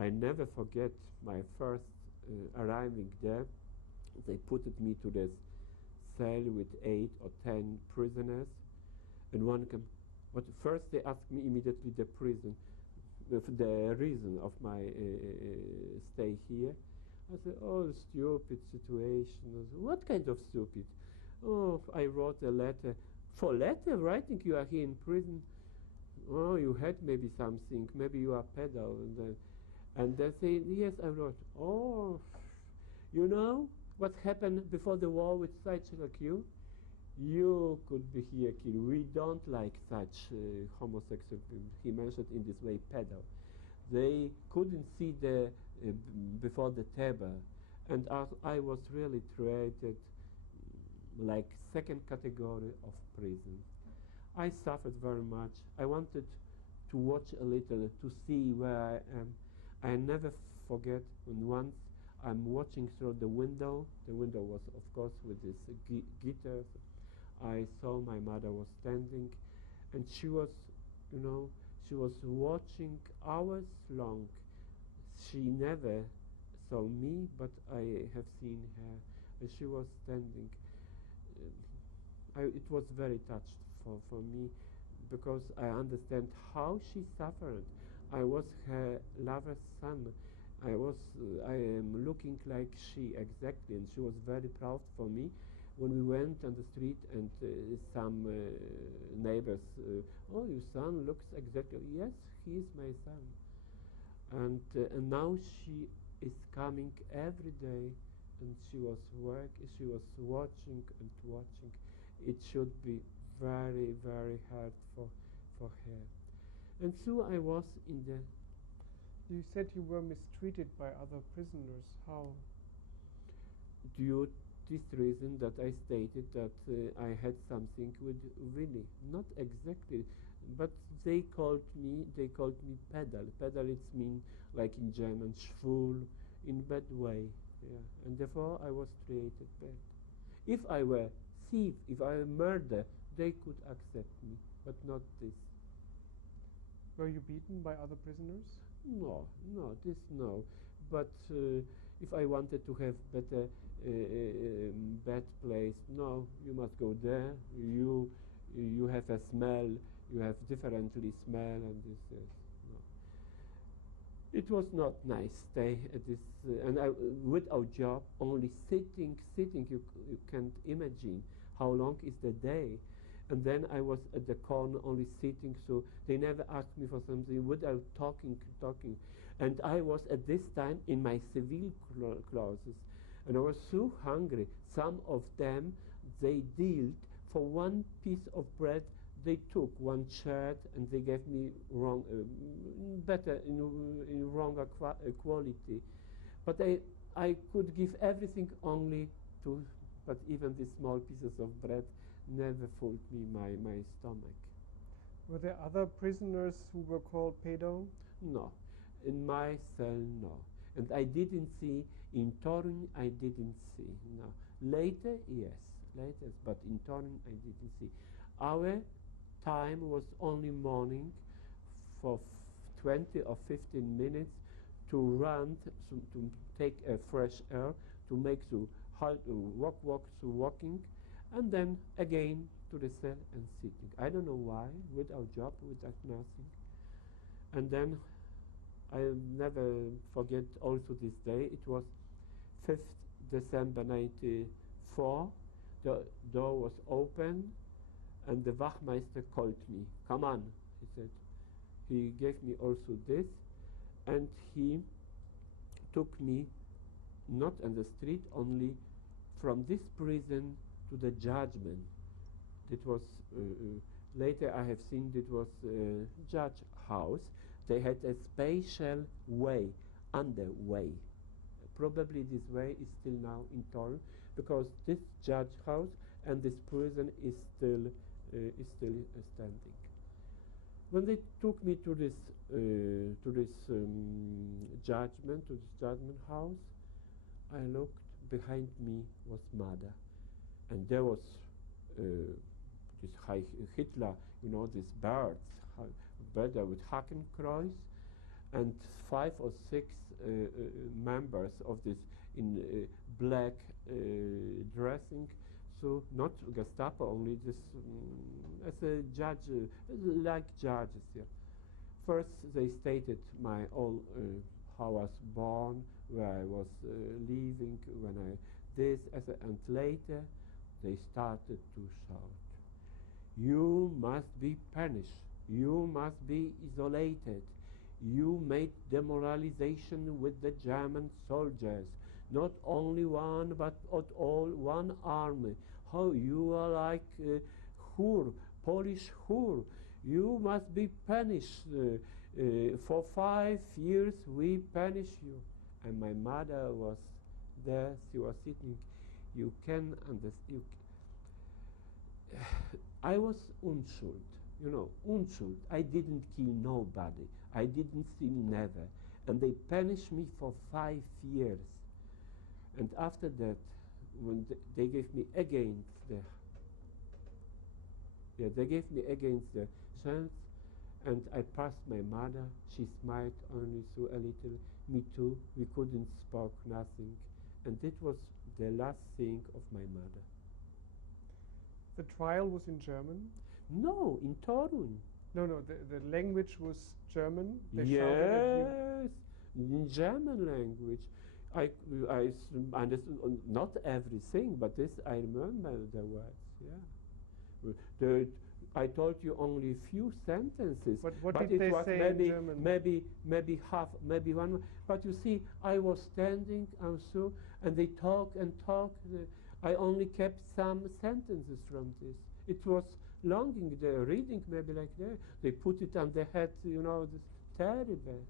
I never forget my first arriving there. They put me to this cell with 8 or 10 prisoners, and one came. But first they asked me immediately the reason of my stay here. I said, "Oh, stupid situation." I said, "What kind of stupid?" "Oh, I wrote a letter." "For letter writing, you are here in prison." "Oh, you had maybe something. Maybe you are pedal." And they say, "Yes, I wrote." "Oh, you know what happened before the war with such like you? You could be here killed. We don't like such homosexual people." He mentioned in this way pedal. They couldn't see the before the table, and I was really treated like second category of prison. I suffered very much. I wanted to watch a little to see where I am. I never forget when once I'm watching through the window. The window was, of course, with this guitar. I saw my mother was standing, and she was, she was watching hours long. She never saw me, but I have seen her, and she was standing. It was very touched for me, because I understand how she suffered. I was her lover's son. I am looking like she exactly, and she was very proud for me. When we went on the street, and some neighbors, "Oh, your son looks exactly." "Yes, he is my son." And now she is coming every day, and she was watching and watching. It should be very, very hard for her. And so I was in the. You said you were mistreated by other prisoners. How? Due this reason that I stated that I had something with Willie. Not exactly, but they called me pedal. Pedal, it's mean like in German schwul, in bad way. Yeah, and therefore I was treated bad. If I were thief, if I were murder, they could accept me, but not this. Were you beaten by other prisoners? No, no. But if I wanted to have better bad place, no, you must go there. You have a smell. You have differently smell, and this is no. It was not nice stay at this, and without job, only sitting. You can't imagine how long is the day. And then I was at the corner only sitting, so they never asked me for something without talking. And I was at this time in my civil clothes, and I was so hungry. Some of them, they dealt for one piece of bread. They took one shirt and they gave me better in wronger quality. But I could give everything only to, but even these small pieces of bread never filled me my stomach. Were there other prisoners who were called pedo? No, in my cell, no. And I didn't see, in Torun, I didn't see, no. Later, yes, but in Torun, I didn't see. Our time was only morning for 20 or 15 minutes to run, to take a fresh air, to make the walking, and then again to the cell and sitting. I don't know why, without job, without nothing. And then I'll never forget also this day. It was 5th December 94. The door was open, and the Wachmeister called me. "Come on," he said. He gave me also this, and he took me not on the street, only from this prison to the judgment. It was later I have seen it was judge house. They had a special way, underway. Probably this way is still now in Torun, because this judge house and this prison is still standing. When they took me to this judgment house, I looked. Behind me was mother, and there was this Hitler, this bird with Hakenkreuz, and 5 or 6 members of this in black dressing. So not Gestapo only, this as a judge, like judges. Yeah. First, they stated my all how I was born, where I was living, when I this, and later they started to shout, "You must be punished. You must be isolated. You made demoralization with the German soldiers. Not only one, but all one army. How you are like Hur, Polish Hur. You must be punished. For 5 years we punish you." And my mother was there. She was sitting. You can understand. I was unschuld, unschuld. I didn't kill nobody. I didn't steal never. And they punished me for 5 years. And after that, when they gave me against the chance, and I passed my mother. She smiled only so a little. Me too. We couldn't speak nothing. And that was the last thing of my mother. The trial was in German? No, in Torun. No, the language was German? They shouted at Yes, in German language. I understood not everything, but this I remember the words. Yeah. I told you only a few sentences. But what but did they it was say in German? maybe half, maybe one. But you see, I was standing also, and they talk and talk. I only kept some sentences from this. It was longing, the reading maybe like that. They put it on their head, this terrible.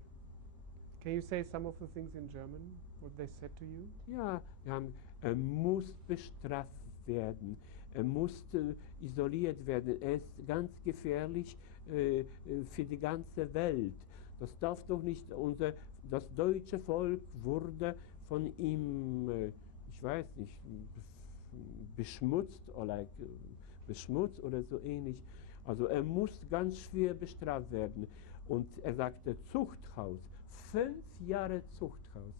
Can you say some of the things in German, what they said to you? Ja, muss bestraft werden. Muss isoliert werden. Ist ganz gefährlich für die ganze Welt. Das darf doch nicht das deutsche Volk wurde von ihm, ich weiß nicht, beschmutzt oder so ähnlich. Also muss ganz schwer bestraft werden. Und er sagte Zuchthaus, 5 Jahre Zuchthaus.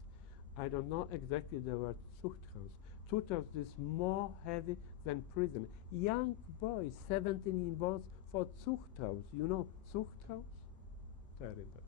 I don't know exactly the word Zuchthaus. Zuchthaus is more heavy than prison. Young boy, 17 was for Zuchthaus. You know Zuchthaus? Terrible.